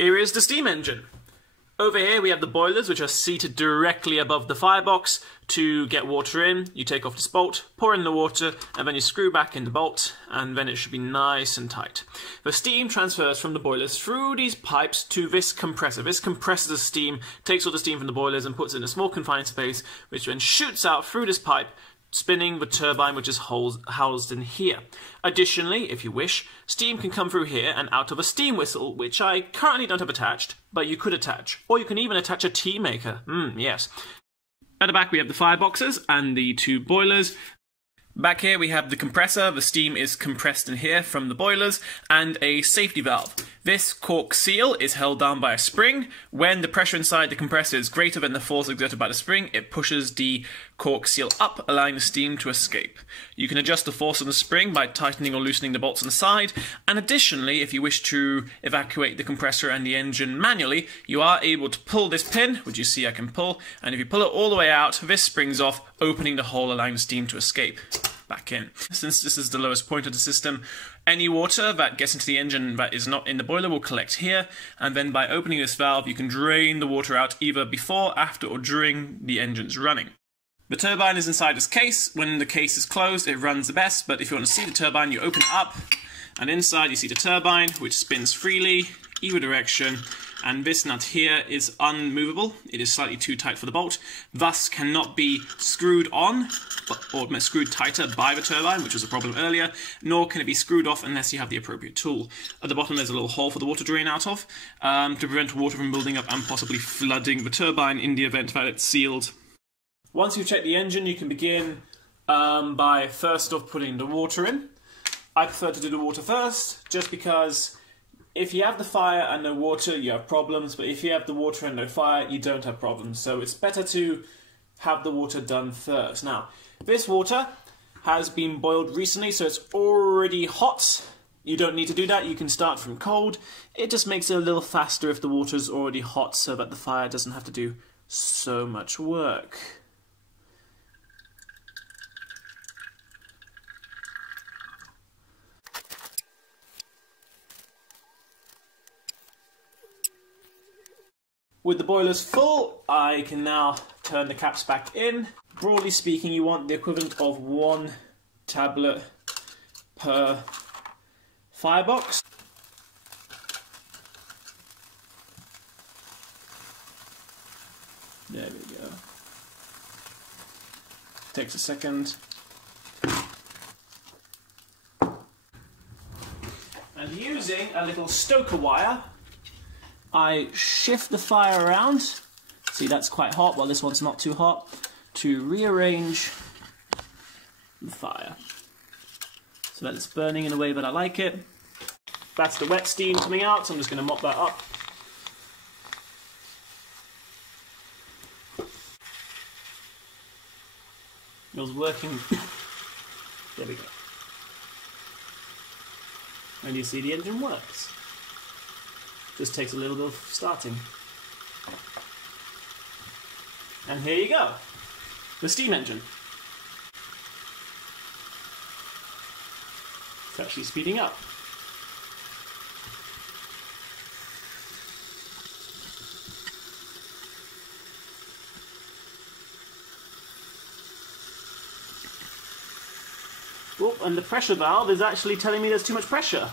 Here is the steam engine. Over here we have the boilers, which are seated directly above the firebox. To get water in, you take off this bolt, pour in the water, and then you screw back in the bolt, and then it should be nice and tight. The steam transfers from the boilers through these pipes to this compressor. This compresses the steam, takes all the steam from the boilers and puts it in a small confined space, which then shoots out through this pipe, spinning the turbine, which is housed in here. Additionally, if you wish, steam can come through here and out of a steam whistle, which I currently don't have attached, but you could attach. Or you can even attach a tea maker. Yes. At the back we have the fireboxes and the two boilers. Back here we have the compressor. The steam is compressed in here from the boilers, and a safety valve. This cork seal is held down by a spring. When the pressure inside the compressor is greater than the force exerted by the spring, it pushes the cork seal up, allowing the steam to escape. You can adjust the force on the spring by tightening or loosening the bolts on the side, and additionally, if you wish to evacuate the compressor and the engine manually, you are able to pull this pin, which you see I can pull, and if you pull it all the way out, this springs off, opening the hole, allowing the steam to escape back in. Since this is the lowest point of the system, any water that gets into the engine that is not in the boiler will collect here, and then by opening this valve you can drain the water out either before, after, or during the engine's running. The turbine is inside this case. When the case is closed it runs the best, but if you want to see the turbine you open it up, and inside you see the turbine, which spins freely either direction, and this nut here is unmovable. It is slightly too tight for the bolt, thus cannot be screwed on or screwed tighter by the turbine, which was a problem earlier, nor can it be screwed off unless you have the appropriate tool. At the bottom there's a little hole for the water to drain out of, to prevent water from building up and possibly flooding the turbine in the event that it's sealed. Once you've checked the engine, you can begin by first off putting the water in. I prefer to do the water first, just because if you have the fire and no water, you have problems, but if you have the water and no fire, you don't have problems. So it's better to have the water done first. Now, this water has been boiled recently, so it's already hot. You don't need to do that, you can start from cold. It just makes it a little faster if the water's already hot, so that the fire doesn't have to do so much work. With the boilers full, I can now turn the caps back in. Broadly speaking, you want the equivalent of 1 tablet per firebox. There we go. Takes a second. And using a little stoker wire, I shift the fire around, see that's quite hot, while this one's not too hot, to rearrange the fire so that it's burning in a way that I like it. That's the wet steam coming out, so I'm just going to mop that up. It was working. There we go. And you see the engine works. Just takes a little bit of starting. And here you go, the steam engine. It's actually speeding up. Oh, and the pressure valve is actually telling me there's too much pressure.